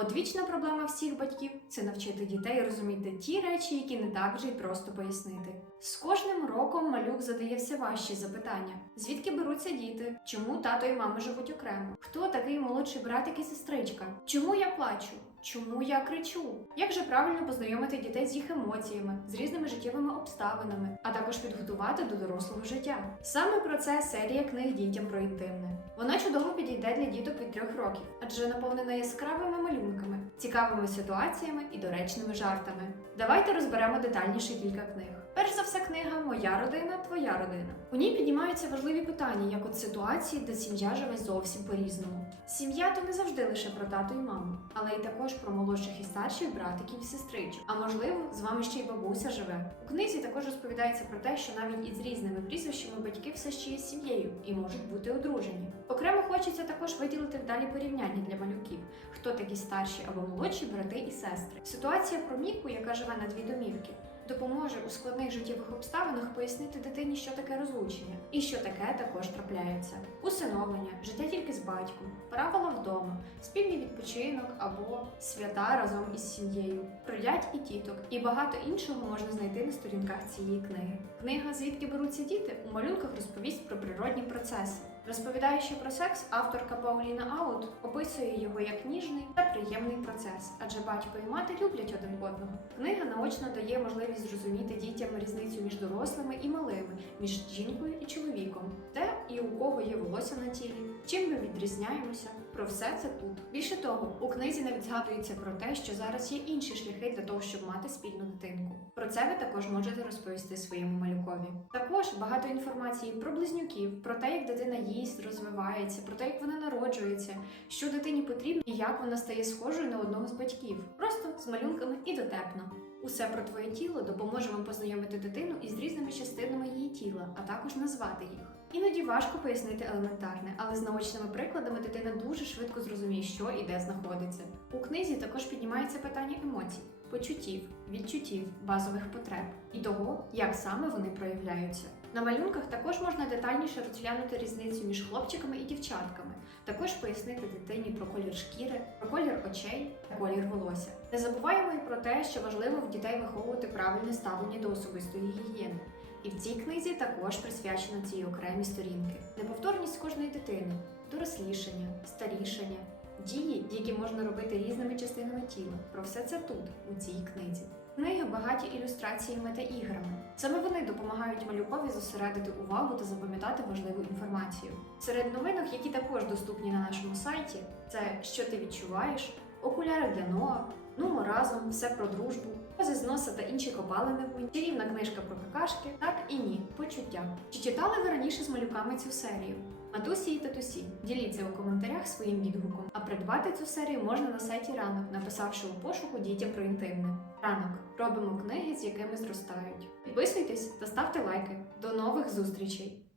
Одвічна проблема всіх батьків це навчити дітей розуміти ті речі, які не так вже й просто пояснити. З кожним роком малюк задає все важчі запитання: звідки беруться діти? Чому тато і мама живуть окремо? Хто такий молодший братик і сестричка? Чому я плачу? Чому я кричу? Як же правильно познайомити дітей з їх емоціями, з різними життєвими обставинами, а також підготувати до дорослого життя? Саме про це серія книг дітям про інтимне. Вона чудово підійде для діток від трьох років, адже наповнена яскравими малюнками, цікавими ситуаціями і доречними жартами. Давайте розберемо детальніше кілька книг. Перш за все, книга Моя родина, твоя родина. У ній піднімаються важливі питання, як от ситуації, де сім'я живе зовсім по-різному. Сім'я то не завжди лише про тато і маму, але й також про молодших і старших братиків і сестричок. А можливо, з вами ще й бабуся живе. У книзі також розповідається про те, що навіть із різними прізвищами батьки все ще є сім'єю і можуть бути одружені. Окремо хочеться також виділити вдалі порівняння для малюків, хто такі старші або молодші брати і сестри. Ситуація про Міку, яка живе на дві домівки, допоможе у складних життєвих обставинах пояснити дитині, що таке розлучення, і що таке також трапляється. Усиновлення, життя тільки з батьком, правила вдома, спільний відпочинок або свята разом із сім'єю, про дядь і тіток, і багато іншого можна знайти на сторінках цієї книги. Книга Звідки беруться діти у малюнках розповість про природні процеси. Розповідаючи про секс, авторка Пауліна Аут описує його як ніжний та приємний процес, адже батько і мати люблять один одного. Книга наочно дає можливість зрозуміти дітям різницю між дорослими і малими, між жінкою і чоловіком, де і у кого є волосся на тілі, чим ми відрізняємося. Про все це тут. Більше того, у книзі навіть згадується про те, що зараз є інші шляхи для того, щоб мати спільну дитинку. Про це ви також можете розповісти своєму малюкові. Також багато інформації про близнюків, про те, як дитина їсть, розвивається, про те, як вона народжується, що дитині потрібно і як вона стає схожою на одного з батьків. Просто з малюнками і дотепно. Усе про твоє тіло допоможе вам познайомити дитину із різними частинами її тіла, а також назвати їх. Іноді важко пояснити елементарне, але з наочними прикладами дитина дуже швидко зрозуміє, що і де знаходиться. У книзі також піднімається питання емоцій, почуттів, відчуттів, базових потреб і того, як саме вони проявляються. На малюнках також можна детальніше розглянути різницю між хлопчиками і дівчатками, також пояснити дитині про колір шкіри, про колір очей та колір волосся. Не забуваємо і про те, що важливо в дітей виховувати правильне ставлення до особистої гігієни. І в цій книзі також присвячено цій окремі сторінки. Неповторність кожної дитини, дорослішання, старішання, дії, які можна робити різними частинами тіла. Про все це тут, у цій книзі. Книги багаті ілюстраціями та іграми. Саме вони допомагають малюкові зосередити увагу та запам'ятати важливу інформацію. Серед новинок, які також доступні на нашому сайті, це що ти відчуваєш, окуляри для Ноа, Нумо разом, все про дружбу, пози з носа та інші копалини чарівна книжка про какашки, так і ні, почуття. Чи читали ви раніше з малюками цю серію? Матусі і татусі, діліться у коментарях своїм відгуком. А придбати цю серію можна на сайті ранок, написавши у пошуку дітям про інтимне. Ранок робимо книги, з якими зростають. Підписуйтесь та ставте лайки. До нових зустрічей!